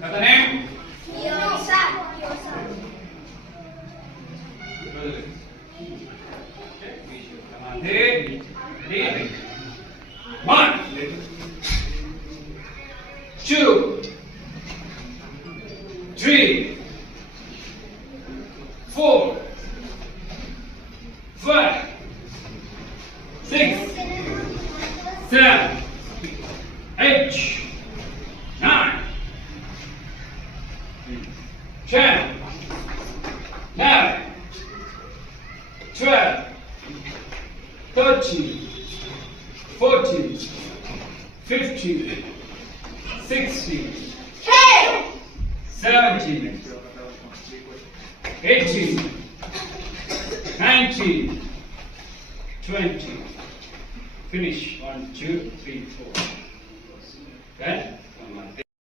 Kata name? Yosa. Ready? 1, 2, 3, 4, 5, 6, 7, 8, 9, 10, 11, 12, 13, 14, 15, 16, 17, 18, 19, 20. Finish. 1, 2, 3, 4. Okay?